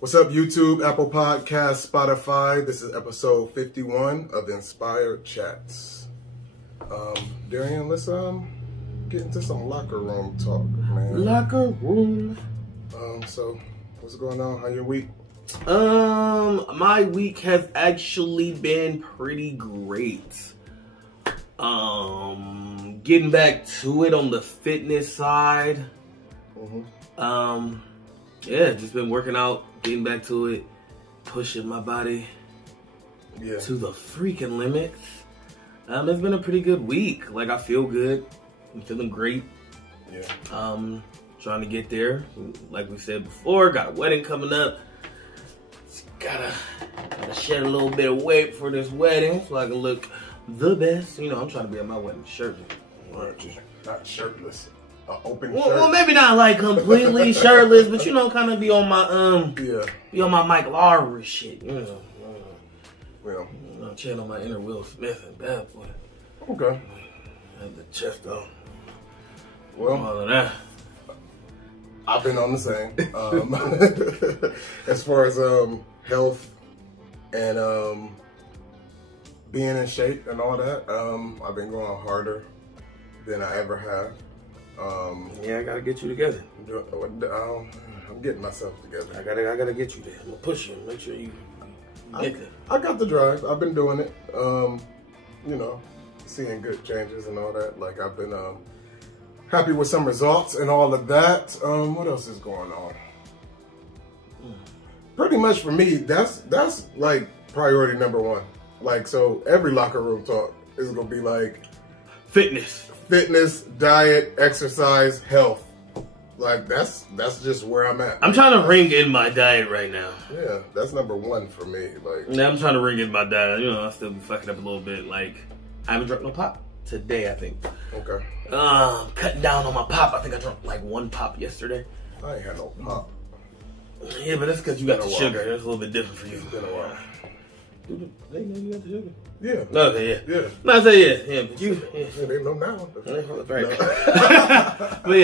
What's up, YouTube, Apple Podcasts, Spotify? This is episode 51 of Inspired Chats. Darion, let's get into some locker room talk, man. Locker room. So what's going on? How your week? My week has actually been pretty great. Getting back to it on the fitness side. Yeah, just been working out, getting back to it, pushing my body to the freaking limits. It's been a pretty good week. Like, I feel good. I'm feeling great. Yeah. Trying to get there. Like we said before, got a wedding coming up. Just gotta shed a little bit of weight for this wedding so I can look the best. You know, I'm trying to be at my wedding shirtless. Not shirtless. Open shirt. Well, maybe not like completely shirtless, but you know, kind of be on my be on my Mike Lowry shit. You know, chill on my inner Will Smith and bad boy. Okay. Have the chest out. Well, all of that. I've been on the same. As far as health and being in shape and all that, I've been going harder than I ever have. Yeah, I gotta get you together. I'm getting myself together. I gotta get you there. I'm gonna push you. Make sure you get there. I got the drive. I've been doing it. You know, seeing good changes and all that. Like, I've been happy with some results and all of that. What else is going on? Pretty much for me, that's like priority number one. Like, so every locker room talk is gonna be like fitness, diet, exercise, health. Like, that's just where I'm at. I'm trying to ring in my diet right now. Yeah, that's number one for me. Like, yeah, I'm trying to ring in my diet. You know, I still be fucking up a little bit. Like, I haven't drunk no pop today, I think. Okay. Cutting down on my pop. I think I drank like one pop yesterday. I ain't had no pop. Yeah, but that's because you got the sugar. That's a little bit different for you. It's been a while. They know you got the sugar. Yeah. Okay, yeah. Yeah. No, I say yeah, but you. Yeah, they know now. Right. No. But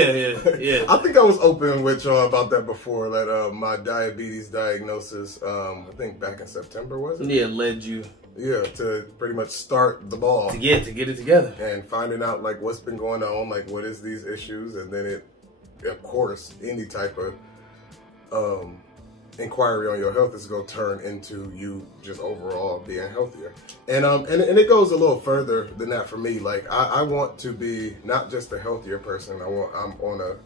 yeah. I think I was open with y'all about that before. That my diabetes diagnosis, I think back in September, was it? Yeah, led you. Yeah, to pretty much start the ball. To get it together. And finding out, like, what's been going on, like, what is these issues, and then it, of course, any type of inquiry on your health is going to turn into you just overall being healthier. And it goes a little further than that for me. Like, I want to be not just a healthier person. I'm on a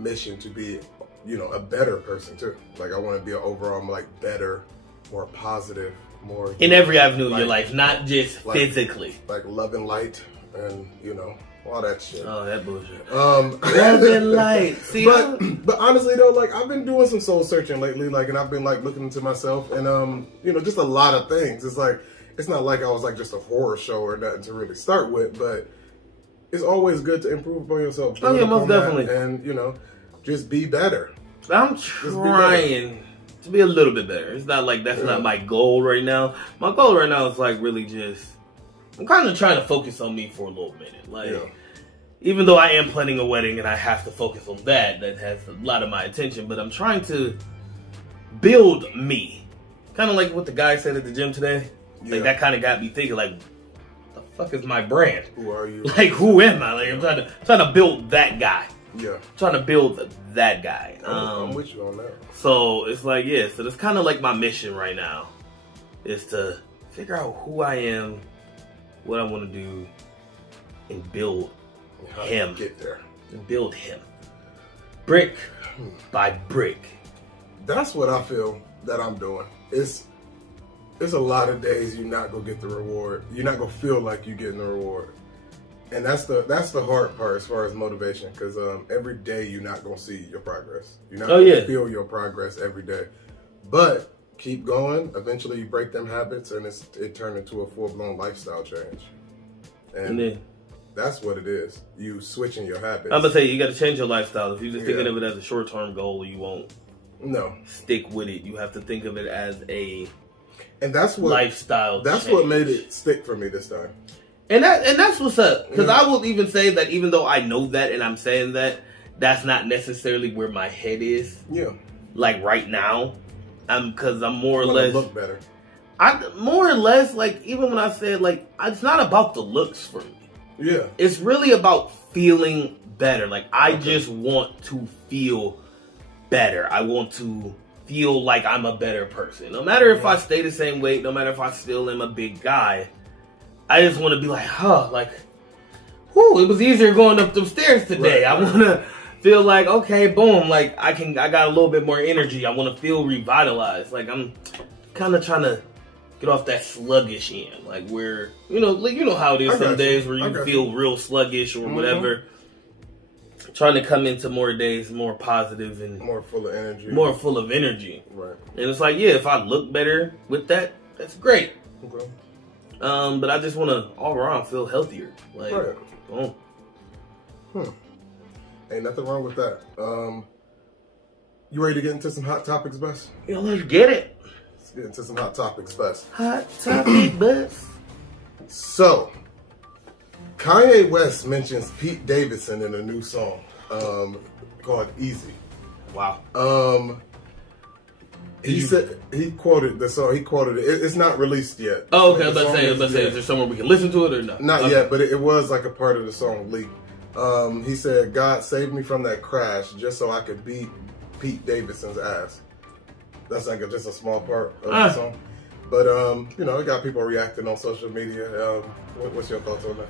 mission to be, you know, a better person too. Like, I want to be an overall, like, better, more positive, more in every avenue of your life, not just physically. Like love and light, and you know, all that shit. Oh, that bullshit. Love and light. See, but honestly though, like, I've been doing some soul searching lately, like, and I've been like looking into myself, and you know, just a lot of things. It's like, it's not like I was like just a horror show or nothing to really start with, but it's always good to improve upon yourself. Oh yeah, most definitely. And you know, just be better. I'm trying to be a little bit better. It's not like that's not my goal right now. My goal right now is like really just, I'm kind of trying to focus on me for a little minute. Like, even though I am planning a wedding and I have to focus on that has a lot of my attention, but I'm trying to build me. Kind of like what the guy said at the gym today. Like, that kind of got me thinking, like, the fuck is my brand? Who are you? Like, who am I? Like, I'm trying to build that guy. Yeah. I'm trying to build that guy. I'm with you on that. So it's like, so that's kind of like my mission right now, is to figure out who I am, what I want to do, and build him. Get there. And build him. Brick by brick. That's what I feel that I'm doing. It's a lot of days you're not gonna get the reward. You're not gonna feel like you're getting the reward. And that's the hard part as far as motivation, because every day you're not gonna see your progress. You're not gonna feel your progress every day. But keep going. Eventually you break them habits, and it turned into a full-blown lifestyle change. And that's what it is. You switching your habits. I'm gonna say, you got to change your lifestyle. If you're just thinking of it as a short-term goal, you won't stick with it. You have to think of it as a lifestyle. That's what made it stick for me this time. And that's what's up. Because I will even say that even though I know that and I'm saying that, that's not necessarily where my head is. Yeah. Like right now. because I'm more or less look better. More or less, like, even when I said, like, it's not about the looks for me. Yeah. It's really about feeling better. Like, I just want to feel better. I want to feel like I'm a better person. No matter if I stay the same weight, no matter if I still am a big guy, I just want to be like, like, whoo, it was easier going up them stairs today. I want to feel like, okay, boom, like, I got a little bit more energy. I want to feel revitalized. Like, I'm kind of trying to get off that sluggish end, like where, like, you know how it is some days where you feel real sluggish or whatever. Trying to come into more days more positive and more full of energy. Right. And it's like, yeah, if I look better with that, that's great. Okay. But I just want to all around feel healthier. Like, Ain't nothing wrong with that. You ready to get into some hot topics, Bess? Yeah, let's get it. Let's get into some hot topics, Bess. Hot topic, Bess. So, Kanye West mentions Pete Davidson in a new song called Easy. Wow. He said he quoted the song. He quoted it. It's not released yet. Oh, okay. Let's say, is there somewhere we can listen to it or not? Not yet, but it was like a part of the song leaked. He said, "God saved me from that crash just so I could beat Pete Davidson's ass." That's like just a small part of the song, but it got people reacting on social media. What's your thoughts on that?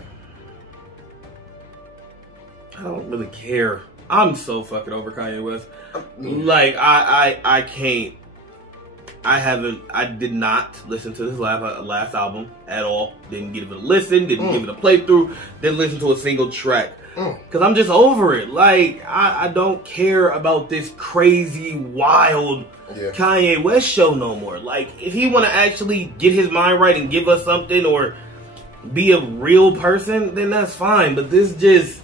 I don't really care. I'm so fucking over Kanye West. Like, I can't. I did not listen to his last album at all. Didn't give it a listen. Didn't give it a playthrough. Didn't listen to a single track. Because I'm just over it. Like, I don't care about this crazy, wild Kanye West show no more. Like, if he want to actually get his mind right and give us something or be a real person, then that's fine. But this just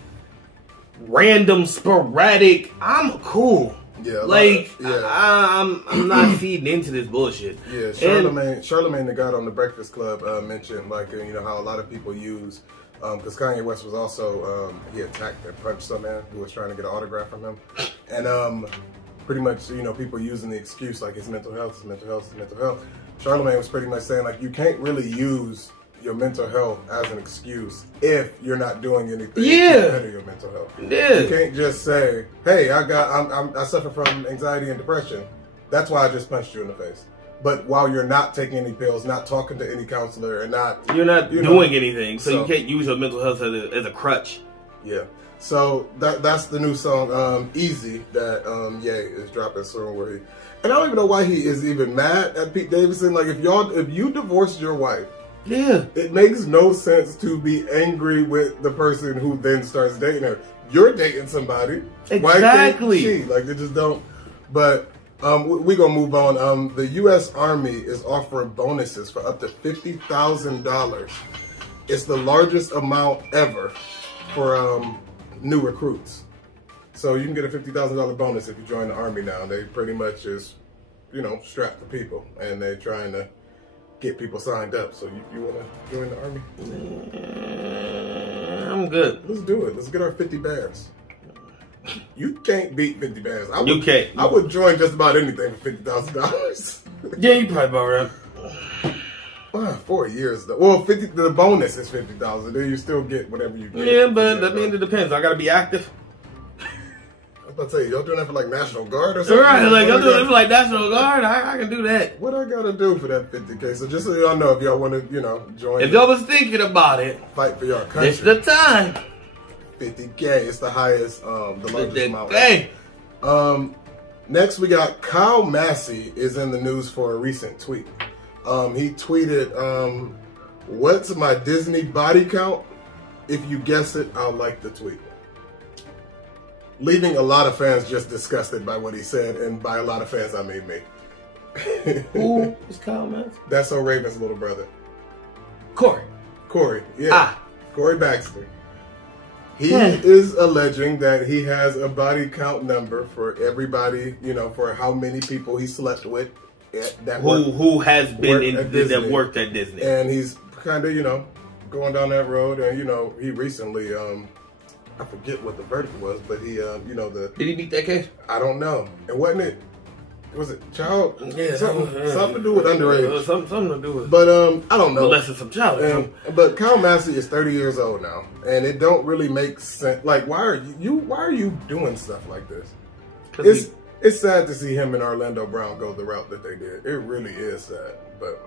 random, sporadic, I'm cool. Yeah, like, I'm not feeding into this bullshit. Yeah, Charlamagne, the guy on the Breakfast Club, mentioned, like, how a lot of people use, because Kanye West was also, he attacked and punched some man who was trying to get an autograph from him. And pretty much, people using the excuse, like, it's mental health, it's mental health, it's mental health. Charlamagne was pretty much saying, like, you can't really use your mental health as an excuse if you're not doing anything to better your mental health. Yeah. You can't just say, "Hey, I suffer from anxiety and depression. That's why I just punched you in the face." But while you're not taking any pills, not talking to any counselor, and you're not doing anything, so you can't use your mental health as a crutch. Yeah. So that's the new song, Easy, that Ye is dropping soon. And I don't even know why he is even mad at Pete Davidson. Like, if you divorced your wife. Yeah. It makes no sense to be angry with the person who then starts dating her. You're dating somebody. Exactly. Why can't she? Like, they just don't. But we're going to move on. The U.S. Army is offering bonuses for up to $50,000. It's the largest amount ever for new recruits. So you can get a $50,000 bonus if you join the Army now. They pretty much just, strap the people. And they're trying to get people signed up. So you want to join the Army? I'm good. Let's do it. Let's get our 50 bands. You can't beat 50 bands. You can't. I would join just about anything for $50,000. Yeah, you probably about right. 4 years though. Well, the bonus is $50,000. Then you still get whatever you get. Yeah, but that means it depends. I gotta be active. I was about to say, y'all doing that for like National Guard or something? Right, like y'all doing it for like National Guard. I can do that. What I gotta do for that $50K? So just so y'all know, if y'all want to, join. If y'all was thinking about it, fight for your country. It's the time. $50K. It's the highest, the largest amount. Hey. Next, we got Kyle Massey is in the news for a recent tweet. He tweeted, "What's my Disney body count? If you guess it, I'll like the tweet." Leaving a lot of fans just disgusted by what he said, and by a lot of fans, I mean me. Who is Kyle Massey? That's So Raven's little brother. Corey, yeah. Corey Baxter. He is alleging that he has a body count number for everybody, for how many people he slept with. Who has been that worked at Disney. And he's kind of, going down that road. And, he recently, I forget what the verdict was, but he, Did he beat that case? I don't know. And wasn't it was it child? Yeah, something to do with underage. Something to do with. But I don't know. Molesting some child. But Kyle Massey is 30 years old now, and it don't really make sense. Like, why are you doing stuff like this? It's sad to see him and Orlando Brown go the route that they did. It really is sad, but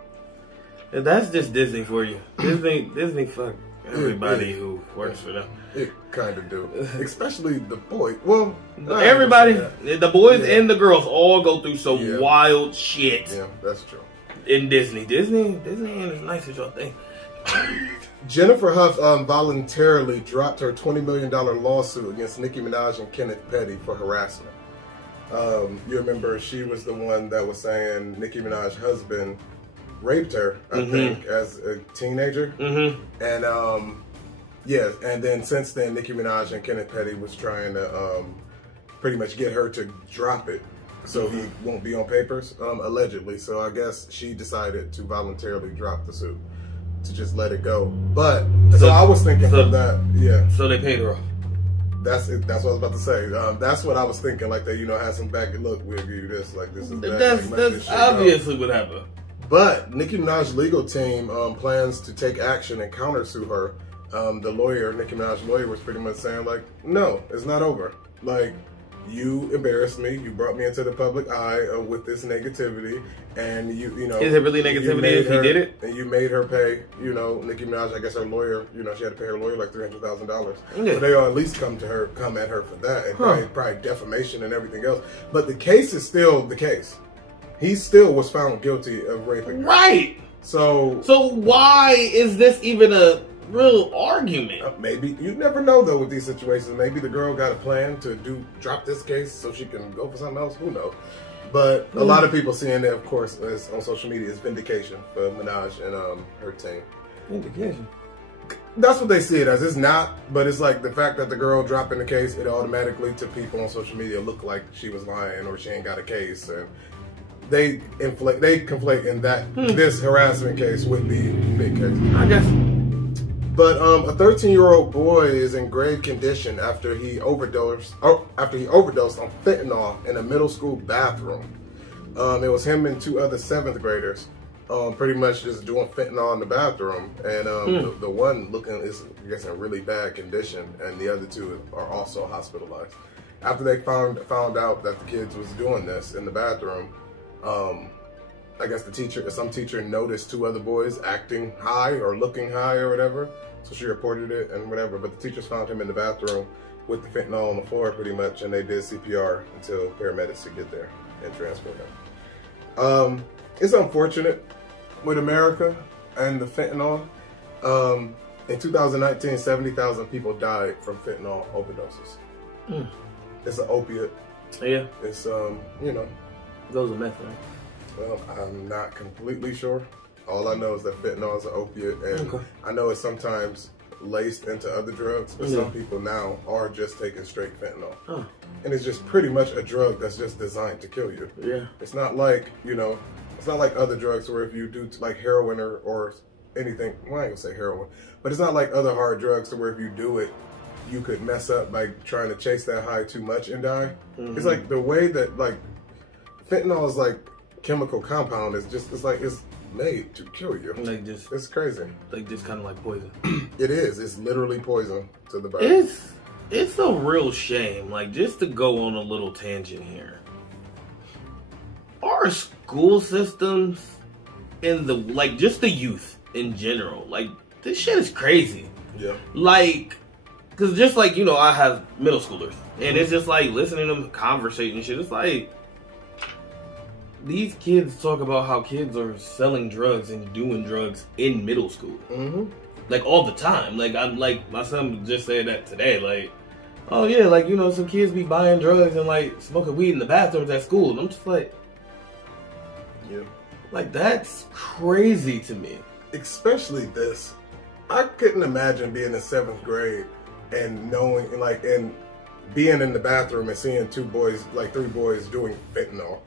that's just Disney for you. Disney fuck everybody who works for them. It kind of do, especially the boy. Well, everybody, the boys and the girls all go through some wild shit. Yeah, that's true. In Disney ain't as nice as y'all think. Jennifer Huff voluntarily dropped her $20 million lawsuit against Nicki Minaj and Kenneth Petty for harassment. You remember she was the one that was saying Nicki Minaj's husband raped her, I think, as a teenager. And and then since then, Nicki Minaj and Kenneth Petty was trying to pretty much get her to drop it so he won't be on papers, allegedly. So I guess she decided to voluntarily drop the suit, to just let it go. But so I was thinking of that, So they paid her off. That's what I was about to say. That's what I was thinking. Like they, had some back. Look, we'll give you this. Like this is that. That's obviously what happened. But Nicki Minaj's legal team plans to take action and countersue her. The lawyer, Nicki Minaj's lawyer, was pretty much saying like, no, it's not over. Like, you embarrassed me. You brought me into the public eye with this negativity, and you know. Is it really negativity if he did it? And you made her pay. Nicki Minaj. I guess her lawyer. She had to pay her lawyer like $300,000. So they all at least come at her for that, and probably defamation and everything else. But the case is still the case. He still was found guilty of raping her. Right. So why is this even a real argument? Maybe you never know though with these situations. Maybe the girl got a plan to drop this case so she can go for something else. Who knows? But a lot of people seeing it, of course, is on social media is vindication for Minaj and her team. Vindication. That's what they see it as. It's not, but it's like the fact that the girl dropping the case, it automatically to people on social media look like she was lying or she ain't got a case, and they conflate in that this harassment case with the big case. I guess. But a 13-year-old boy is in grave condition after he overdosed on fentanyl in a middle school bathroom. It was him and two other 7th graders, pretty much just doing fentanyl in the bathroom, and the one is I guess in really bad condition, and the other two are also hospitalized. After they found out that the kids was doing this in the bathroom, I guess some teacher noticed 2 other boys acting high or looking high or whatever. So she reported it and whatever. But the teachers found him in the bathroom with the fentanyl on the floor pretty much. And they did CPR until paramedics could get there and transfer him. It's unfortunate with America and the fentanyl. In 2019, 70,000 people died from fentanyl overdoses. It's an opiate. Yeah. It's, Those are meth, right? Well, I'm not completely sure. All I know is that fentanyl is an opiate, and I know it's sometimes laced into other drugs, but some people now are just taking straight fentanyl. And it's just pretty much a drug that's just designed to kill you. Yeah. It's not like, it's not like other drugs where if you do like heroin or anything, well, I ain't gonna say heroin, but it's not like other hard drugs where if you do it, you could mess up by trying to chase that high too much and die. It's like the way that like fentanyl is like chemical compound is just, it's made to kill you. It's crazy. Like just kind of like poison. It is. It's literally poison to the body. It's a real shame. Like, just to go on a little tangent here. Our school systems and just the youth in general, like, this shit is crazy. Yeah. Like, cause just like, I have middle schoolers, and it's just like listening to them conversate and shit. It's like, these kids talk about how kids are selling drugs and doing drugs in middle school. Like, all the time. Like, my son just said that today. Like, oh yeah, like, some kids be buying drugs and like smoking weed in the bathrooms at school. And I'm just like, yeah. Like, that's crazy to me. Especially this. I couldn't imagine being in 7th grade and knowing, and being in the bathroom and seeing 3 boys doing fentanyl.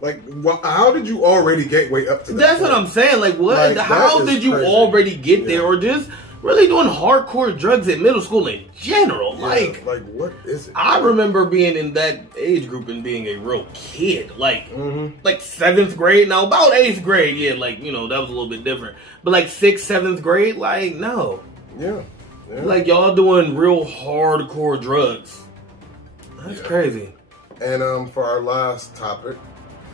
Like, how did you already gateway up to that? That's point? What I'm saying. Like, what? Like, how did you already get there? Or just really doing hardcore drugs in middle school in general. Yeah, like what is it? I remember being in that age group and being a real kid. Like 7th grade. Now about 8th grade, yeah, like, you know, that was a little bit different. But like 6th, 7th grade, like, no. Yeah. Like y'all doing real hardcore drugs. That's crazy. And for our last topic,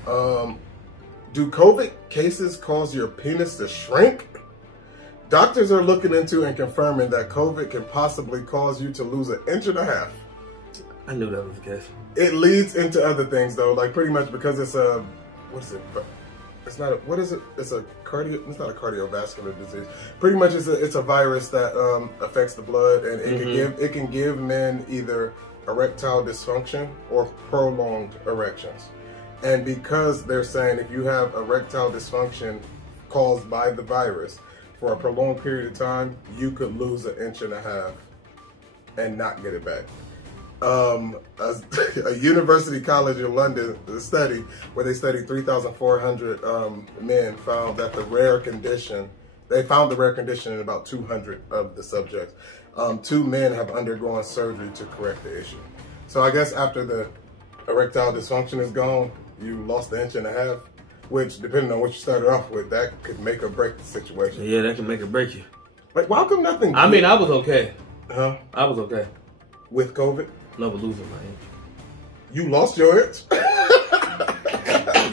do COVID cases cause your penis to shrink? Doctors are looking into and confirming that COVID can possibly cause you to lose 1.5 inches. I knew that was the case. It leads into other things though, like pretty much because it's a, what is it? It's not a, what is it? It's a it's not a cardiovascular disease. Pretty much it's a virus that affects the blood, and it can give men either erectile dysfunction or prolonged erections. And because they're saying if you have erectile dysfunction caused by the virus for a prolonged period of time, you could lose 1.5 inches and not get it back. A university college in London study where they studied 3,400 men found that they found the rare condition in about 200 of the subjects. 2 men have undergone surgery to correct the issue. So I guess after the erectile dysfunction is gone, you lost 1.5 inches, which depending on what you started off with, that could make or break the situation. Yeah, that can make or break you. Like, why come nothing? I mean, I was okay. Huh? I was okay. With COVID? No, but losing my inch. You lost your inch?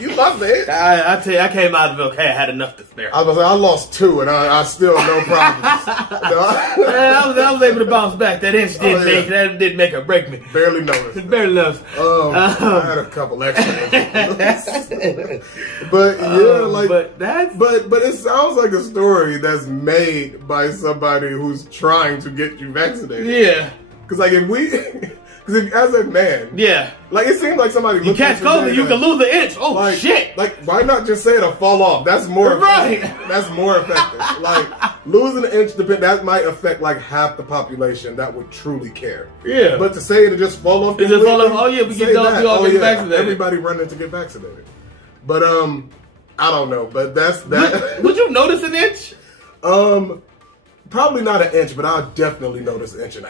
You lost the inch? I tell you, I came out of it okay. I had enough to spare. I was like, I lost 2 and I still no problems. I was able to bounce back. That inch didn't make or break me. Barely noticed. Barely noticed. I had a couple extra inches. But yeah, like, but it sounds like a story that's made by somebody who's trying to get you vaccinated. Yeah. Because like because as a man, like it seems like somebody you catch COVID, you can lose 1 inch. Oh like, shit! Like why not just say it'll fall off? That's more effective. That's more effective. Like losing 1 inch, that might affect like half the population that would truly care. Yeah. But to say it'll just fall off, oh yeah, we get vaccinated. Everybody running to get vaccinated. But I don't know. But that's that. Would you notice 1 inch? Probably not 1 inch, but I'll definitely notice 1.5 inches.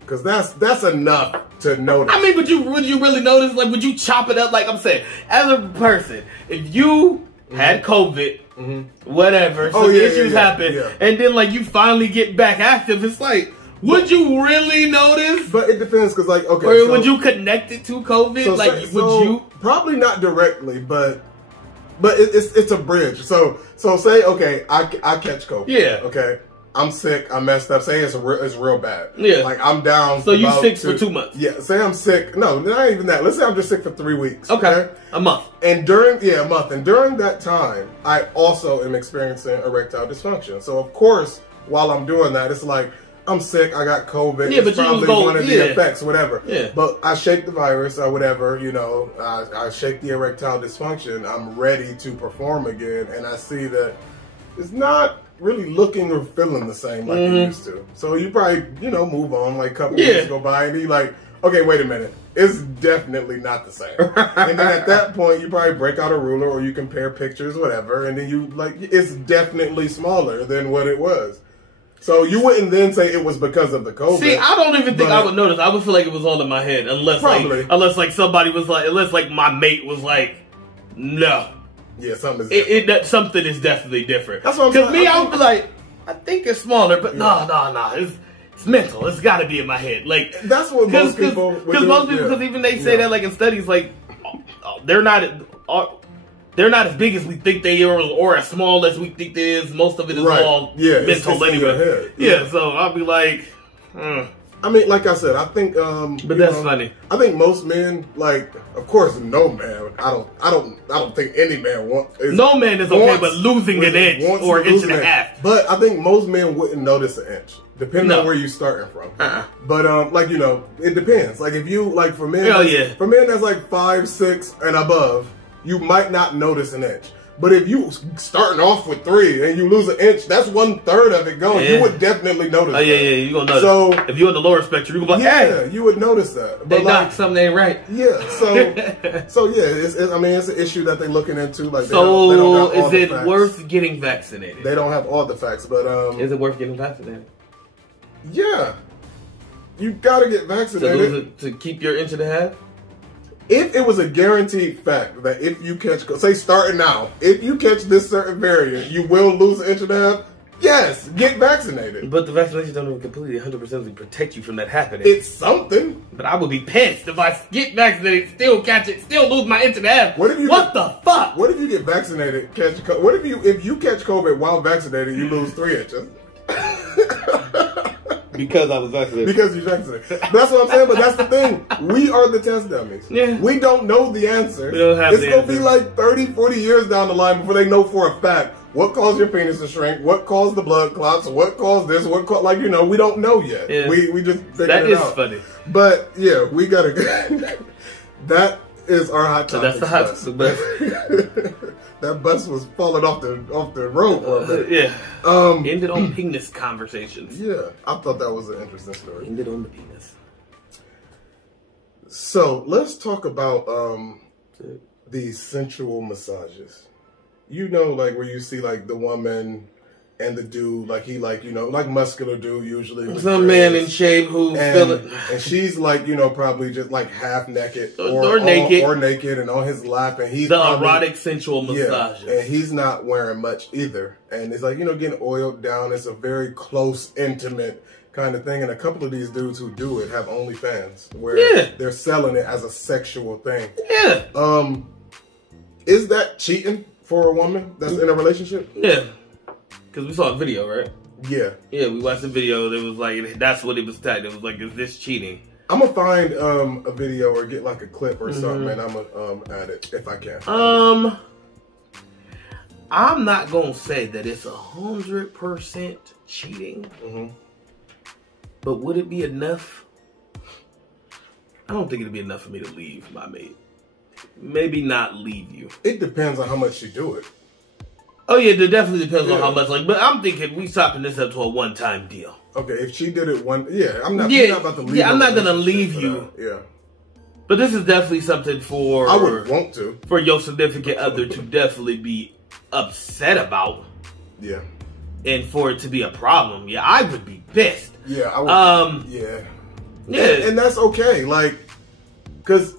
Because that's enough to notice. I mean, would you really notice? Like, would you chop it up? Like I'm saying, as a person, if you had COVID, whatever, some issues happen, and then like you finally get back active, it's like, would you really notice? But it depends, because like, okay. Or would you connect it to COVID? Would you? Probably not directly, but it's a bridge. So say, okay, I catch COVID. Yeah. Okay. I'm sick. I messed up. Say it's real bad. Yeah. Like I'm down. So you sick for 2 months? Yeah. Say I'm sick. No, not even that. Let's say I'm just sick for 3 weeks. Okay. A month. And during a month. And during that time, I also am experiencing erectile dysfunction. So of course, while I'm doing that, it's like I'm sick. I got COVID. Yeah, it's but probably one of the effects, whatever. Yeah. But I shake the virus or whatever. You know, I shake the erectile dysfunction. I'm ready to perform again, and I see that it's not really looking or feeling the same like it used to. So you probably, move on. Like a couple weeks go by and you're like, okay, wait a minute. It's definitely not the same. And then at that point, you probably break out a ruler or you compare pictures, whatever. And then you it's definitely smaller than what it was. So you wouldn't then say it was because of the COVID. See, I don't even think I would notice. I would feel like it was all in my head. Unless somebody was like, unless my mate was like, no. Yeah, something is definitely different. That's what I'm saying. Because me, I would be like, I think it's smaller, but no, it's mental. It's got to be in my head. Like that's what most people. Because even they say that like in studies, like they're not as big as we think they are, or as small as we think they is. Most of it is all mental anyway. Yeah, so I'll be like. I mean, like I said, I think. But that's funny. I think most men, like, of course, no man. I don't think any man wants. No man is okay, but losing an inch or an inch and a half. But I think most men wouldn't notice an inch, depending on where you're starting from. But like it depends. Like if you for men, for men that's like 5'6" and above, you might not notice an inch. But if you starting off with 3 and you lose an inch, that's 1/3 of it going. You would definitely notice. Oh yeah, you gonna notice. So if you're in the lower spectrum, you gonna be like, hey, you would notice that. But like something ain't right. Yeah. So it's an issue that they're looking into. Like, they don't is it worth getting vaccinated? They don't have all the facts, but is it worth getting vaccinated? Yeah. You gotta get vaccinated. To keep your inch and a half? If it was a guaranteed fact that if you catch, say starting now, if you catch this certain variant, you will lose an inch and a half, yes, get vaccinated. But the vaccination doesn't completely 100% protect you from that happening. It's something. But I would be pissed if I get vaccinated, still catch it, still lose my inch and a half. What the fuck? What if you get vaccinated, catch COVID? What if you catch COVID while vaccinated, you lose 3 inches? Because I was vaccinated. Because you're vaccinated. That's what I'm saying, but that's the thing. We are the test dummies. Yeah. We don't know the answer. We don't have it's the going answer. to be like 30, 40 years down the line before they know for a fact what caused your penis to shrink, what caused the blood clots, what caused this, what caused, like, you know, we don't know yet. Yeah. We just figured that it is out. funny. But, yeah, we got to that is our hot topic. So that's the hot bus. That bus was falling off the road for a minute. Yeah. Ended on penis conversations. Yeah. I thought that was an interesting story. Ended on the penis. So let's talk about these sensual massages. You know, like where you see like the woman and the dude, like he like, you know, like muscular dude usually. Some man in shape who feel it. And she's like, you know, probably just like half naked or naked. Or naked and on his lap. And he's the probably, erotic sensual massages. Yeah, and he's not wearing much either. And it's like, you know, getting oiled down. It's a very close, intimate kind of thing. And a couple of these dudes who do it have OnlyFans where they're selling it as a sexual thing. Yeah. Is that cheating for a woman that's in a relationship? Yeah. Because we saw a video, right? Yeah. Yeah, we watched the video. It was like, that's what it was tagged. It was like, is this cheating? I'm going to find a video or get like a clip or something, and I'm going to add it if I can. I'm not going to say that it's 100% cheating. But would it be enough? I don't think it'd be enough for me to leave my mate. Maybe not leave you. It depends on how much you do it. Oh yeah, it definitely depends on how much. Like, but I'm thinking we chopping this up to a one-time deal. Okay, if she did it I'm not about to leave. Yeah, I'm not gonna leave you. Yeah. But this is definitely something for I would want to for your significant other to definitely be upset about. Yeah. And for it to be a problem, yeah, I would be pissed. Yeah, I would. Yeah. And that's okay, like, because.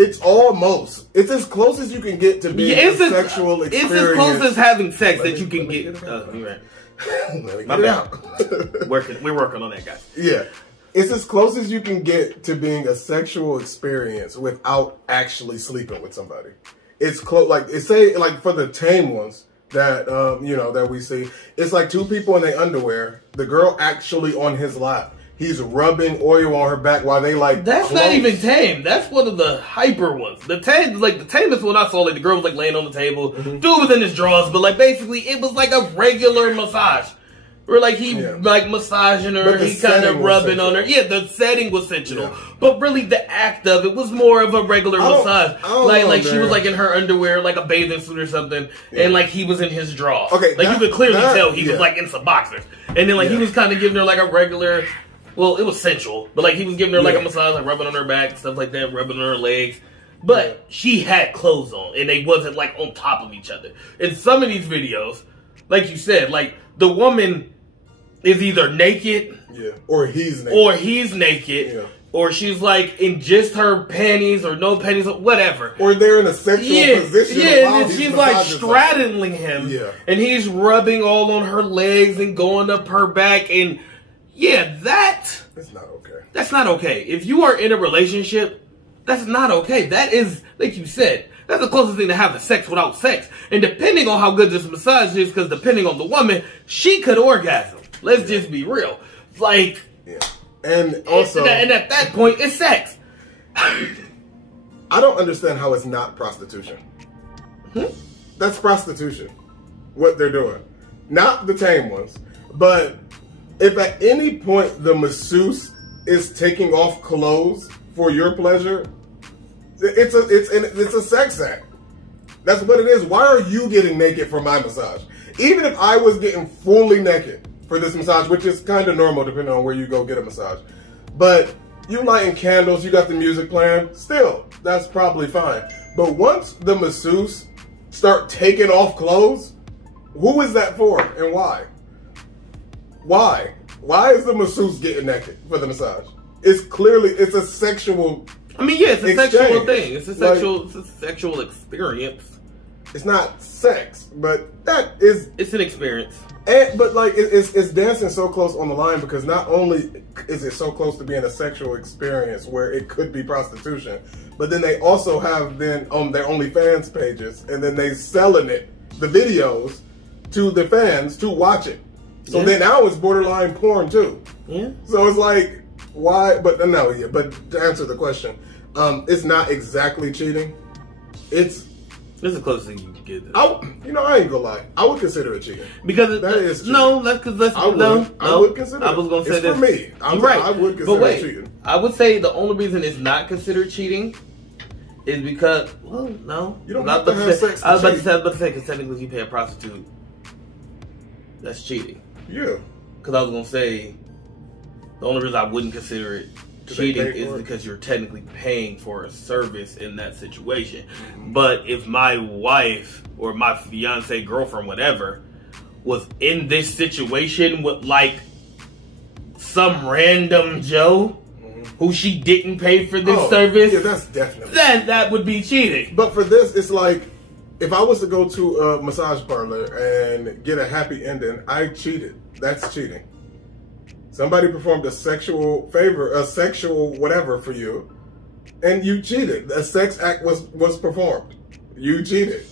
It's as close as you can get to being a sexual experience. It's as close as having sex that you can get. You're right. My bad. We're working on that, guys. Yeah. It's as close as you can get to being a sexual experience without actually sleeping with somebody. It's close. Like, say, like for the tame ones that, you know, that we see, it's like two people in their underwear, the girl actually on his lap. He's rubbing oil on her back while they like. That's close. Not even tame. That's one of the hyper ones. The tamest one I saw, like the girl was like laying on the table, dude was in his drawers, but like basically it was like a regular massage, where like he like massaging her, he kind of rubbing on her. Yeah, the setting was sensual, but really the act of it was more of a regular massage. Like she was like in her underwear, like a bathing suit or something, and like he was in his drawers. Okay, like you could clearly tell he was like in some boxers, and then like he was kind of giving her like a regular. Well, it was sensual, but like he was giving her like a massage, like rubbing on her back, stuff like that, rubbing on her legs. But she had clothes on, and they wasn't like on top of each other. In some of these videos, like you said, like the woman is either naked, or he's naked, or she's like in just her panties or no panties, whatever. Or they're in a sexual position. Yeah, and she's like straddling him, and he's rubbing all on her legs and going up her back and. Yeah, that's not okay. That's not okay. If you are in a relationship, that's not okay. That is, like you said, that's the closest thing to having sex without sex. And depending on how good this massage is, because depending on the woman, she could orgasm. Let's just be real. Like, and also, and at that point, it's sex. I don't understand how it's not prostitution. That's prostitution. What they're doing, not the tame ones, but. If at any point the masseuse is taking off clothes for your pleasure, it's a sex act. That's what it is. Why are you getting naked for my massage? Even if I was getting fully naked for this massage, which is kind of normal depending on where you go get a massage, but you lighting candles, you got the music playing, still, that's probably fine. But once the masseuse start taking off clothes, who is that for and why? Why? Why is the masseuse getting naked for the massage? It's clearly, it's a sexual. I mean, yeah, it's a exchange. sexual thing. It's a sexual experience. It's not sex, but that is. It's an experience. But like, it's dancing so close on the line because not only is it so close to being a sexual experience where it could be prostitution, but then they also have then on their OnlyFans pages, and then they selling the videos to the fans to watch it. So then now it's borderline porn too. Yeah. So it's like, why? But no, yeah. But to answer the question, it's not exactly cheating. It's as close as you can get. I ain't gonna lie. I would consider it cheating because that is cheating. No, that's because I would consider. I was gonna say it's this for me. I'm right. I would consider it cheating. I would say the only reason it's not considered cheating is because no, you don't have to have sex. I was about to say because technically, if you pay a prostitute, that's cheating. Yeah. Because I was gonna say the only reason I wouldn't consider it cheating is because you're technically paying for a service in that situation. Mm-hmm. But if my wife or my fiance, girlfriend, whatever, was in this situation with like some random Joe who she didn't pay for this service, yeah, that's definitely then that would be cheating. But for this, it's like if I was to go to a massage parlor and get a happy ending, I cheated. That's cheating. Somebody performed a sexual favor, a sexual whatever for you, and you cheated. A sex act was performed. You cheated.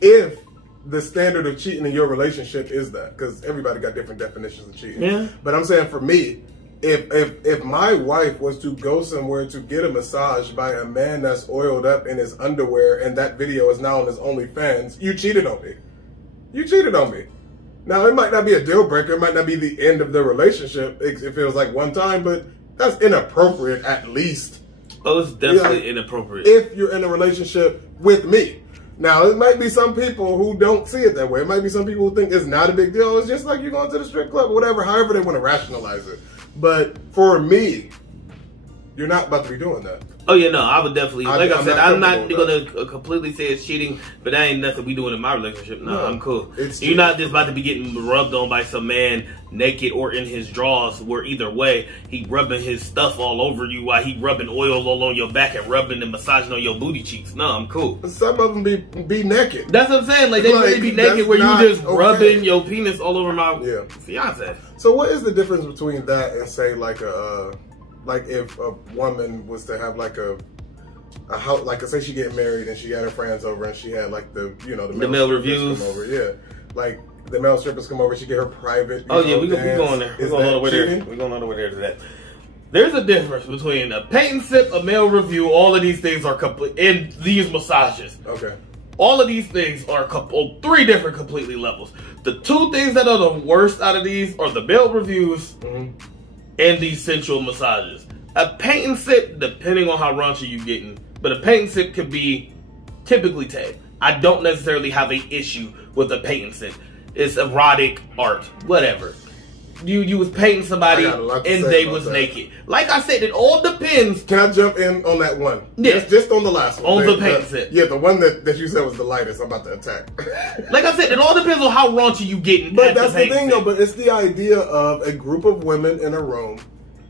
If the standard of cheating in your relationship is that, because everybody got different definitions of cheating. Yeah. But I'm saying for me, if my wife was to go somewhere to get a massage by a man that's oiled up in his underwear and that video is now on his OnlyFans, you cheated on me. You cheated on me. Now, it might not be a deal breaker. It might not be the end of the relationship. It feels like one time, but that's inappropriate at least. Oh, it's definitely inappropriate. If you're in a relationship with me. Now, it might be some people who don't see it that way. It might be some people who think it's not a big deal. It's just like you're going to the strip club or whatever, however they want to rationalize it. But for me, you're not about to be doing that. Oh, yeah, no, I would definitely, like I said, I'm not going to completely say it's cheating, but that ain't nothing we doing in my relationship. No, I'm cool. You're not just about to be getting rubbed on by some man naked or in his drawers, where either way, he rubbing his stuff all over you while he rubbing oil all on your back and rubbing and massaging on your booty cheeks. No, I'm cool. Some of them be naked. That's what I'm saying. Like, they really be naked where you just rubbing your penis all over my fiance. So what is the difference between that and say like like if a woman was to have like a house, like say she get married and she had her friends over and she had like the male reviews come over, like the male strippers come over, she get her private. We going there. We're going all the way there. We're going all the way there to that. There's a difference between a paint and sip, a male review. All of these things are complete in these massages. Okay. All of these things are on 3 different completely levels. The 2 things that are the worst out of these are the male reviews. And these sensual massages. A paint and sip, depending on how raunchy you're getting, but a paint and sip can be typically tame. I don't necessarily have an issue with a paint and sip. It's erotic art, whatever. You was painting somebody and they was naked. Like I said, it all depends. Can I jump in on that one? Yeah. Just on the last one. On the paint and sip. Yeah, the one that you said was the lightest. I'm about to attack. Like I said, it all depends on how raunchy you getting. But that's the thing though, but it's the idea of a group of women in a room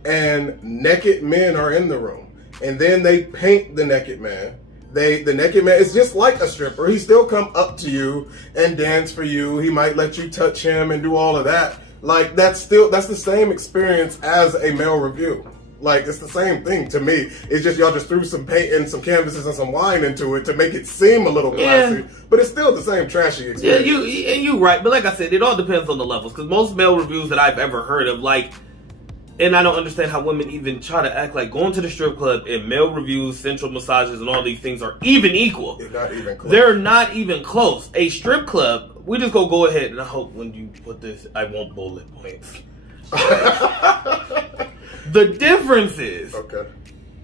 and naked men are in the room. And then they paint the naked man. The naked man is just like a stripper. He still come up to you and dance for you. He might let you touch him and do all of that. Like that's the same experience as a male review. Like it's the same thing to me. It's just y'all just threw some paint and some canvases and some wine into it to make it seem a little classy, but it's still the same trashy experience. Yeah, you right. But like I said, it all depends on the levels. Because most male reviews that I've ever heard of, like, and I don't understand how women even try to act like going to the strip club and male reviews, sensual massages, and all these things are even equal. They're not even close. They're not even close. A strip club. We just go ahead, and I hope when you put this, I won't bullet points. The difference is,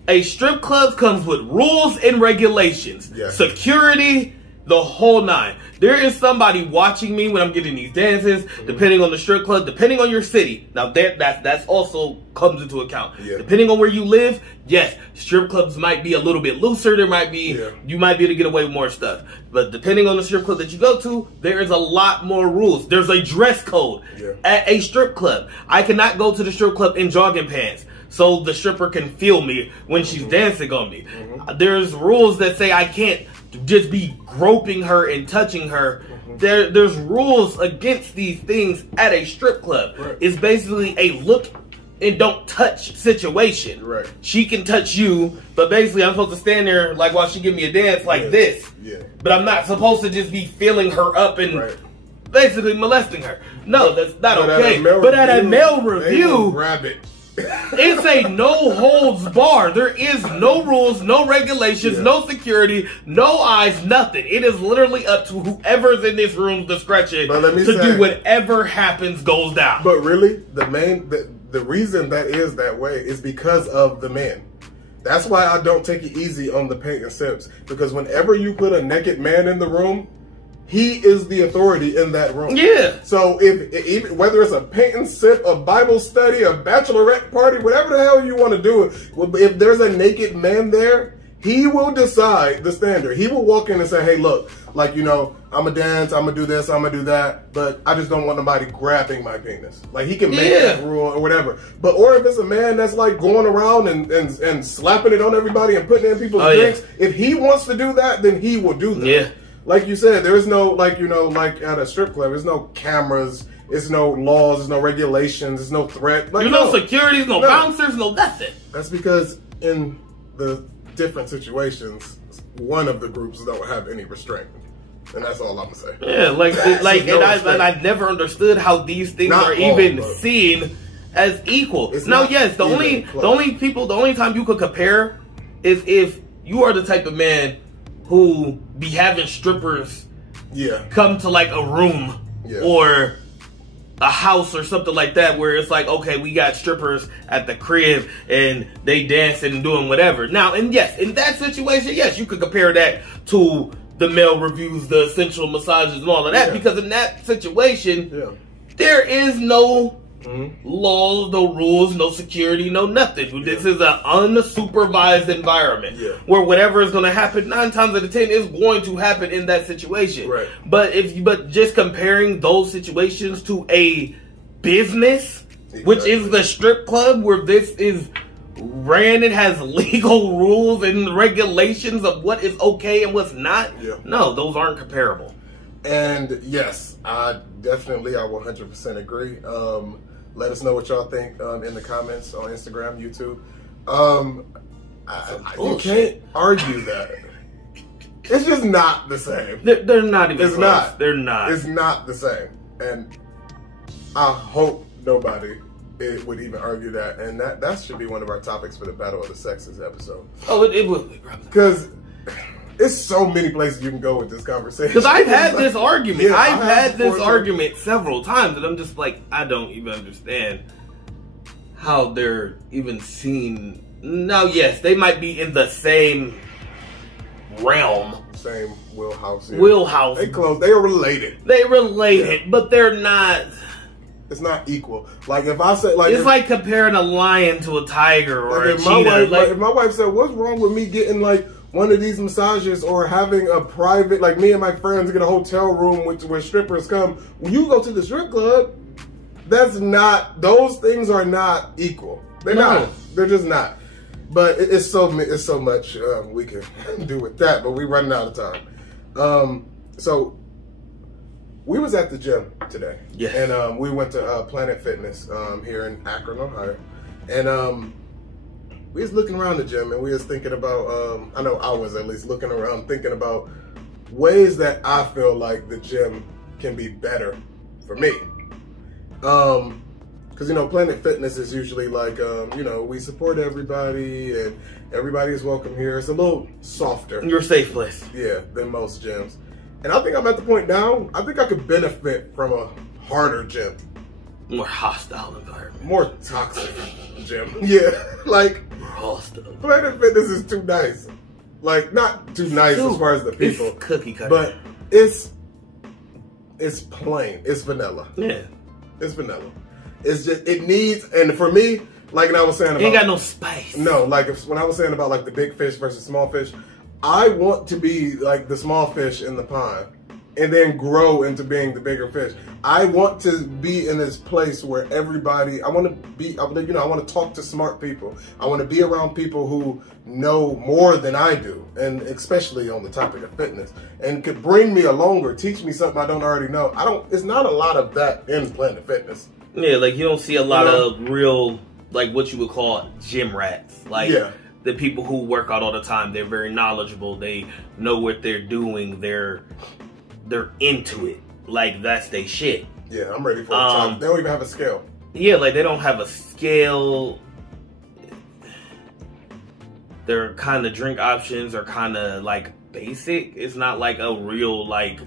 a strip club comes with rules and regulations, security, The whole 9. There is somebody watching me when I'm getting these dances, depending on the strip club, depending on your city. Now that's also comes into account. Yeah. Depending on where you live, yes, strip clubs might be a little bit looser. There might be you might be able to get away with more stuff. But depending on the strip club that you go to, there is a lot more rules. There's a dress code at a strip club. I cannot go to the strip club in jogging pants, so the stripper can feel me when she's dancing on me. There's rules that say I can't just be groping her and touching her. There's rules against these things at a strip club. It's basically a look and don't touch situation. She can touch you, but basically I'm supposed to stand there like while she give me a dance like this. But I'm not supposed to just be feeling her up and basically molesting her. No, that's not okay. But at a male review, grab it. It's a no holds bar. There is no rules, no regulations, no security, no eyes, nothing. It is literally up to whoever's in this room's discretion to do whatever happens goes down. But really, the reason that is that way is because of the men. That's why I don't take it easy on the paint and sips, because whenever you put a naked man in the room, he is the authority in that room. So if whether it's a paint and sip, a Bible study, a bachelorette party, whatever the hell you want to do, if there's a naked man there, he will decide the standard. He will walk in and say, hey, look, like, you know, I'm going to dance, I'm going to do this, I'm going to do that, but I just don't want nobody grabbing my penis. Like, he can make that rule or whatever. But, or if it's a man that's like going around and slapping it on everybody and putting it in people's drinks, if he wants to do that, then he will do that. Like you said, there is no, like, you know, like at a strip club, there's no cameras, there's no laws, there's no regulations, there's no threat. Like, there's no security, no bouncers, no nothing. That's because in the different situations, one of the groups don't have any restraint. And that's all I'm gonna say. Yeah, and I've never understood how these things are even seen as equal. Now, yes, the only time you could compare is if you are the type of man who be having strippers come to like a room or a house or something like that, where it's like, okay, we got strippers at the crib and they dancing and doing whatever. Now, and yes, in that situation, yes, you could compare that to the male reviews, the sensual massages and all of that, because in that situation, there is no laws, no rules, no security, no nothing. This is an unsupervised environment where whatever is going to happen 9 times out of 10 is going to happen in that situation. But just comparing those situations to a business, which is the strip club, where this is ran, it has legal rules and regulations of what is okay and what's not. No, those aren't comparable. And yes, I will 100% agree. Let us know what y'all think in the comments on Instagram, YouTube. You can't argue that. It's just not the same. They're not even close. Not. They're not. It's not the same. And I hope nobody would even argue that. And that should be one of our topics for the Battle of the Sexes episode. Oh, it will be. Because there's so many places you can go with this conversation. Because I've had this argument. I've had this argument several times, and I'm just like, I don't even understand how they're even seen. Now, yes, they might be in the same realm. Same wheelhouse. Wheelhouse. They close. They are related. They related, but they're not. It's not equal. Like if I said, like, it's like comparing a lion to a tiger or a cheetah. If my wife said, "What's wrong with me getting like one of these massages or having a private, like me and my friends get a hotel room where strippers come. When you go to the strip club, that's not, those things are not equal. They're not. They're just not. But it's so much we can do with that, but we're running out of time. So we was at the gym today. And we went to Planet Fitness here in Akron, Ohio. And we was looking around the gym and we was thinking about, I know I was at least looking around thinking about ways that I feel like the gym can be better for me. Because, you know, Planet Fitness is usually like, you know, we support everybody and everybody is welcome here. It's a little softer. You're a safe place. Yeah, than most gyms. And I think I'm at the point now, I think I could benefit from a harder gym. More hostile environment. More toxic gym. Yeah, like, more hostile. Planet Fitness is too nice. Like, not too nice as far as the people. It's cookie cutter. But it's plain. It's vanilla. Yeah. It's vanilla. It's just, it needs, and for me, like I was saying about... It ain't got no spice. No, like when I was saying about like the big fish versus small fish, I want to be like the small fish in the pond and then grow into being the bigger fish. I want to be in this place where everybody, I want to be, I want to talk to smart people. I want to be around people who know more than I do, and especially on the topic of fitness, and could bring me along or teach me something I don't already know. It's not a lot of that in Planet Fitness. Yeah, like you don't see a lot of real, like what you would call gym rats. Like the people who work out all the time, they're very knowledgeable. They know what they're doing. They're into it. Like that's their shit. Yeah, I'm ready for it. They don't even have a scale. Yeah, like they don't have a scale. Their kind of drink options are kind of like basic. It's not like a real like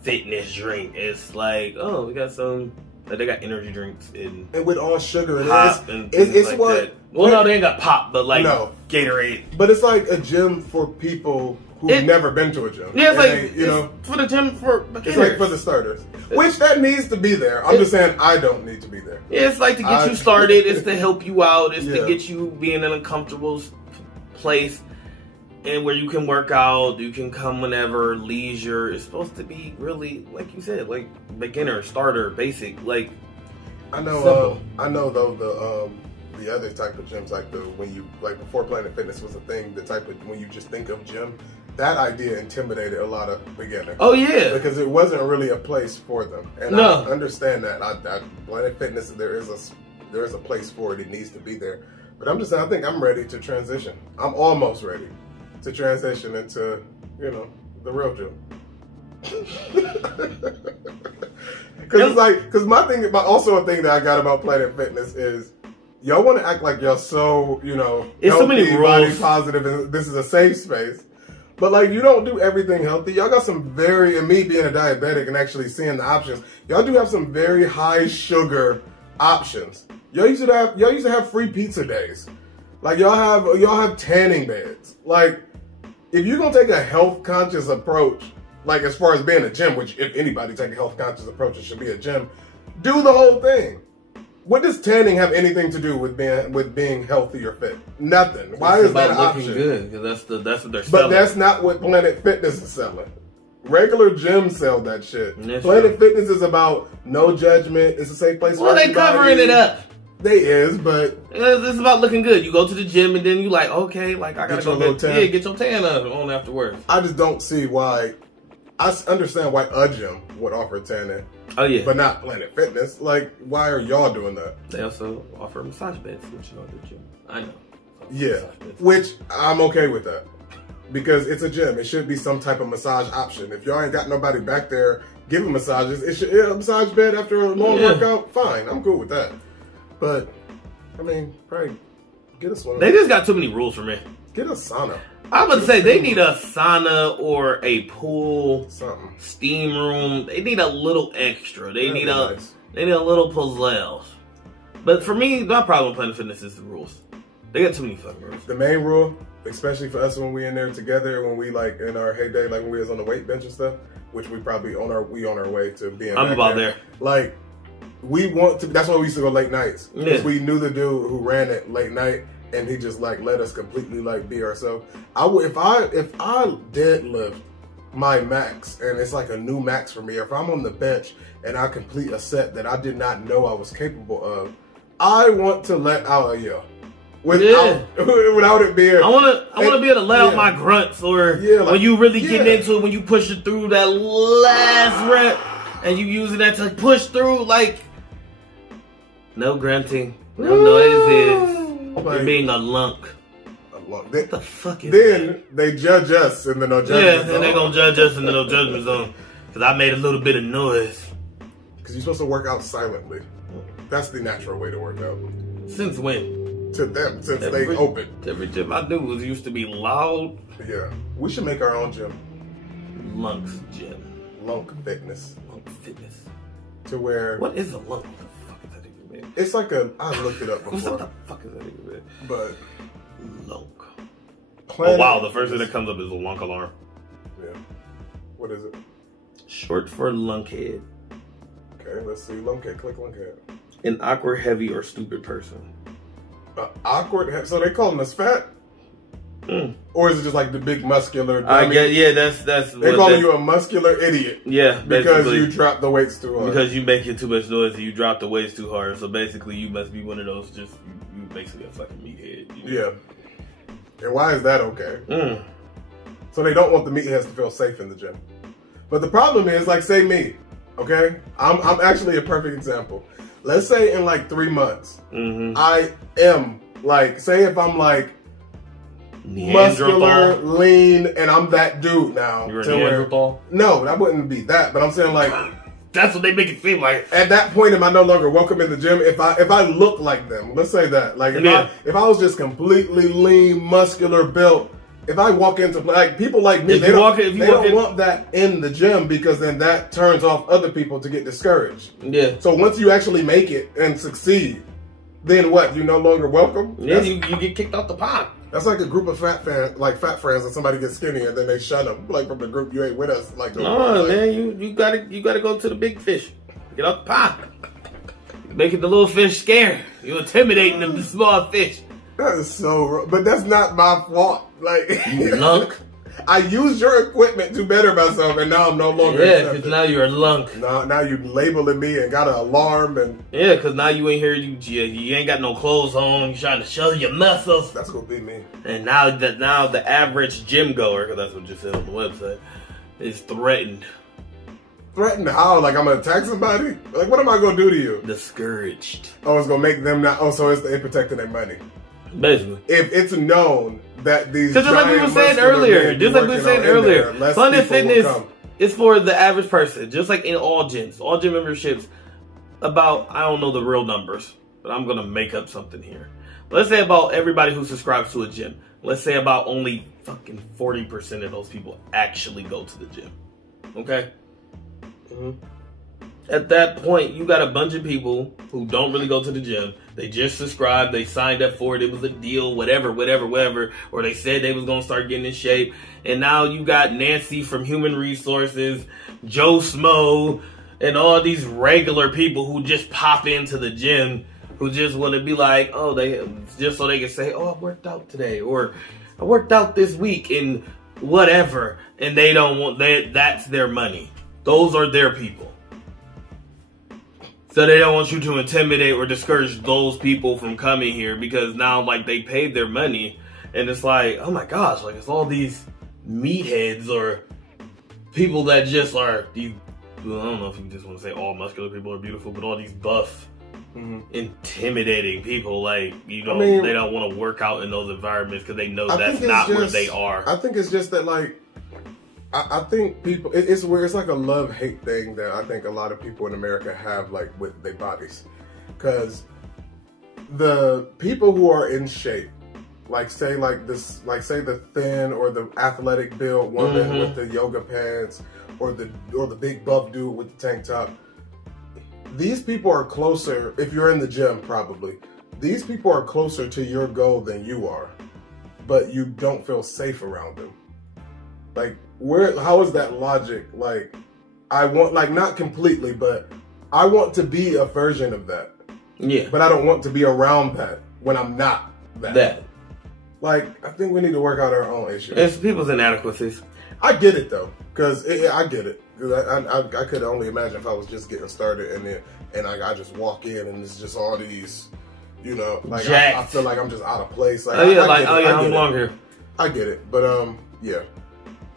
fitness drink. It's like, oh, we got some. Like they got energy drinks and with all sugar and pop it's like what. That. Well, no, they ain't got pop, but like Gatorade. But it's like a gym for people who've never been to a gym. Yeah, it's like it's for the gym for beginners. It's like for the starters, which that needs to be there. I'm just saying I don't need to be there. Yeah, it's like to get you started. It's to help you out. It's to get you be in an uncomfortable place. And where you can work out, you can come whenever, leisure. It's supposed to be really, like you said, like beginner, starter, basic, like. I know. I know though the other type of gyms, like before Planet Fitness was a thing, the type of when you just think of gym, that idea intimidated a lot of beginners. Oh yeah, because it wasn't really a place for them, and I understand that. Planet Fitness, there is a place for it. It needs to be there, but I'm just saying, I think I'm ready to transition. I'm almost ready to transition into, the real gym. Because also a thing that I got about Planet Fitness is y'all want to act like y'all so, it's healthy, so many rules. body positive, and this is a safe space. But like, you don't do everything healthy. Y'all got some and me being a diabetic and actually seeing the options, y'all do have some very high sugar options. Y'all used to have free pizza days. Like y'all have tanning beds. Like, if you're gonna take a health conscious approach, like as far as being a gym, which if anybody take a health conscious approach, it should be a gym. Do the whole thing. What does tanning have anything to do with being healthy or fit? Nothing. Why is that an option? Good, because that's what they're selling. But that's not what Planet Fitness is selling. Regular gyms sell that shit. Planet Fitness is about no judgment. It's a safe place for everybody. Well, they covering it up. They is, but it's about looking good. You go to the gym and then you like, okay, like I gotta go get your tan on afterwards. I just don't see why. I understand why a gym would offer tanning. Oh yeah, but not Planet Fitness. Like, why are y'all doing that? They also offer massage beds, which you know the gym. I know. Yeah, which I'm okay with that because it's a gym. It should be some type of massage option. If y'all ain't got nobody back there giving massages, it should a massage bed after a long workout. Fine, I'm cool with that. But I mean, probably get us one. They just got too many rules for me. Get a sauna. I would say they need a sauna or a pool, something, steam room. They need a little extra. They need a little pizzazz. But for me, my problem with Planet Fitness is the rules. They got too many fucking rules. The main rule, especially for us when we in there together, when we like in our heyday, like when we was on the weight bench and stuff, which we probably on our way to being. I'm about there. Like, we want to. That's why we used to go late nights because we knew the dude who ran it late night. And he just like let us completely like be ourselves. If I deadlift my max and it's like a new max for me, or if I'm on the bench and I complete a set that I did not know I was capable of, I want to let out a yell without it being. I want to be able to let out my grunts or like, when you really get into it, when you push it through that last rep and you using that to push through, like no grunting, no noises. Like, you're being a lunk. What the fuck is that? They judge us in the no judgment zone. Yeah, and they're going to judge us in the no judgment zone. Because I made a little bit of noise. Because you're supposed to work out silently. That's the natural way to work out. Since when? To them, since they opened. Every gym I do used to be loud. Yeah. We should make our own gym. Lunk's gym. Lunk Fitness. Lunk Fitness. To where... What is a lunk? It's like I looked it up before. What the fuck is that even? But Lunk. Oh wow, the first thing that comes up is a lunk alarm. Yeah. What is it? Short for lunkhead. Okay, let's see. Lunkhead. Click lunkhead. An awkward, heavy, or stupid person. Awkward. So they call us fat. Or is it just like the big muscular? I guess, yeah, that's. They calling you a muscular idiot. Yeah, because you drop the weights too hard. Because you making too much noise and you drop the weights too hard. So basically, you must be one of those. Just you basically a fucking meathead. You know? Yeah. And why is that okay? So they don't want the meatheads to feel safe in the gym. But the problem is, like, say me, okay? I'm actually a perfect example. Let's say in like 3 months, I am like, say if I'm like muscular, lean, and I'm that dude now. You're a Neanderthal? No, that wouldn't be that. But I'm saying like, that's what they make it seem like. At that point, am I no longer welcome in the gym? If I look like them, let's say that. Like if I was just completely lean, muscular, built. If I walk into like people like me, they don't want that in the gym because then that turns off other people to get discouraged. Yeah. So once you actually make it and succeed, then what? You no longer welcome? Yeah, you get kicked off the pot. That's like a group of fat friends, and somebody gets skinny, and then they shut them. Like from the group, you ain't with us. Like no, man, you gotta go to the big fish. Get off the pot. Making the little fish scared. You intimidating them, the small fish. That is so wrong. But that's not my fault. Like, you lunk. I used your equipment to better myself, and now I'm no longer yeah, because now you're a lunk. Now you labeling me and got an alarm. And yeah, because now you ain't here. You ain't got no clothes on. You trying to show your muscles. That's going to be me. And now the average gym goer, because that's what you said on the website, is threatened. Threatened how? Like I'm going to attack somebody? Like what am I going to do to you? Discouraged. Oh, it's going to make them not. Oh, so it's protecting their money. Basically. If it's known that these just like we were saying earlier, Planet Fitness is for the average person, just like in all gyms, all gym memberships. About, I don't know the real numbers, but I'm gonna make up something here. Let's say about everybody who subscribes to a gym. Let's say about only fucking 40% of those people actually go to the gym. Okay. At that point, you got a bunch of people who don't really go to the gym. They just subscribed. They signed up for it. It was a deal, whatever. Or they said they was going to start getting in shape. And now you got Nancy from Human Resources, Joe Smo, and all these regular people who just pop into the gym, who just want to be like, oh, just so they can say, oh, I worked out today. Or I worked out this week and whatever. And they don't want that. That's their money. Those are their people. So they don't want you to intimidate or discourage those people from coming here because now, like, they paid their money. And it's like, oh my gosh, like, it's all these meatheads or people that just are these, well, I don't know if you just want to say all muscular people are beautiful, but all these buff, intimidating people, like, you know, they don't want to work out in those environments because they know that's not where they are. I think it's just that, like, I think people, it's weird. It's like a love-hate thing that I think a lot of people in America have, like, with their bodies. Because the people who are in shape, like, say the thin or the athletic build woman with the yoga pants or the big buff dude with the tank top, these people are closer, if you're in the gym probably, these people are closer to your goal than you are. But you don't feel safe around them. Like, how is that logic? Like, I want, like, not completely, but I want to be a version of that. Yeah. But I don't want to be around that when I'm not that. Like, I think we need to work out our own issues. It's people's inadequacies. I get it, though. Because I get it. Because I could only imagine if I was just getting started and I just walk in and it's just all these, you know, like, I feel like I'm just out of place. Like, I'm longer. I get it. But, yeah.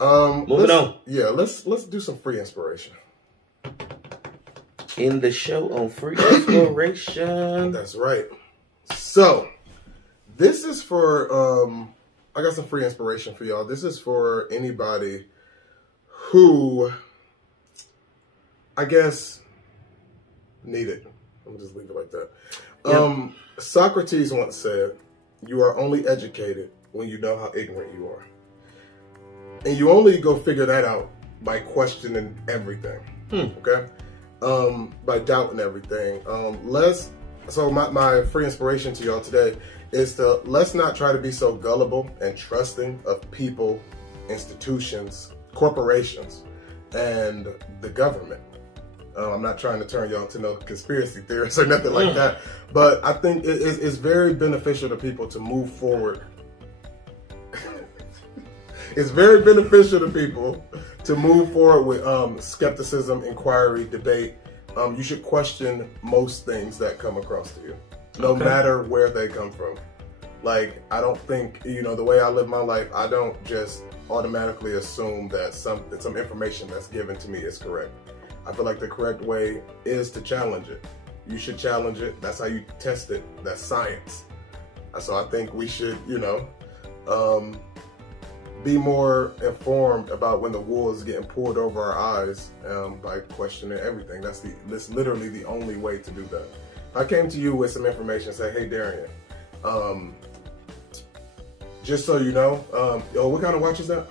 Moving on. Yeah, let's do some free inspiration. In the show on free inspiration. That's right. So, this is for I got some free inspiration for y'all. This is for anybody who I guess need it. I'm just leave it like that. Yep. Socrates once said, "You are only educated when you know how ignorant you are." And you only go figure that out by questioning everything, okay? By doubting everything. So my free inspiration to y'all today is to let's not try to be so gullible and trusting of people, institutions, corporations, and the government. I'm not trying to turn y'all into no conspiracy theorists or nothing like that, but I think it's very beneficial to people to move forward. It's very beneficial to people to move forward with skepticism, inquiry, debate. You should question most things that come across to you, no matter where they come from. Like, I don't think, you know, the way I live my life, I don't just automatically assume that some information that's given to me is correct. I feel like the correct way is to challenge it. You should challenge it. That's how you test it. That's science. So I think we should, you know, be more informed about when the wool is getting pulled over our eyes by questioning everything. That's literally the only way to do that. If I came to you with some information, say, hey, Darion, just so you know, what kind of watch is that?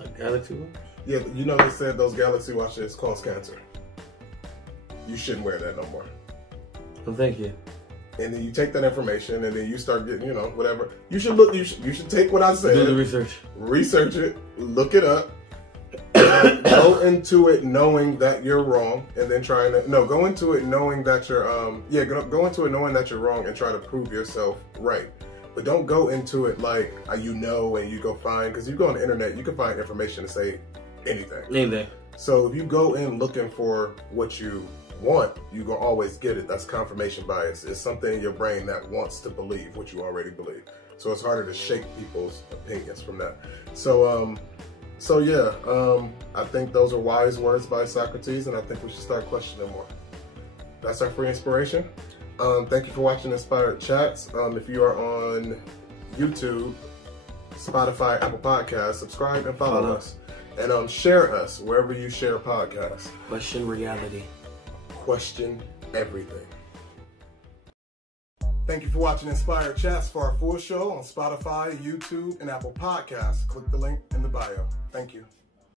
A Galaxy watch? Yeah, you know they said those Galaxy watches cause cancer. You shouldn't wear that no more. Well, thank you. And then you take that information, and then you start getting, you know, whatever. You should look. You should take what I said. Do the research. Research it. Look it up. Go into it knowing that you're wrong, and then go into it knowing that you're go into it knowing that you're wrong, and try to prove yourself right. But don't go into it like you know, and you go find, because you go on the internet, you can find information to say anything. Anything. So if you go in looking for what you want, you gonna always get it. That's confirmation bias. It's something in your brain that wants to believe what you already believe. So it's harder to shake people's opinions from that. So I think those are wise words by Socrates, and I think we should start questioning more. That's our free inspiration. Thank you for watching Inspired Chats. If you are on YouTube, Spotify, Apple Podcasts, subscribe and follow us. And share us wherever you share podcasts. Question reality. Question everything. Thank you for watching Inspired Chats. For our full show on Spotify, YouTube, and Apple Podcasts, click the link in the bio. Thank you.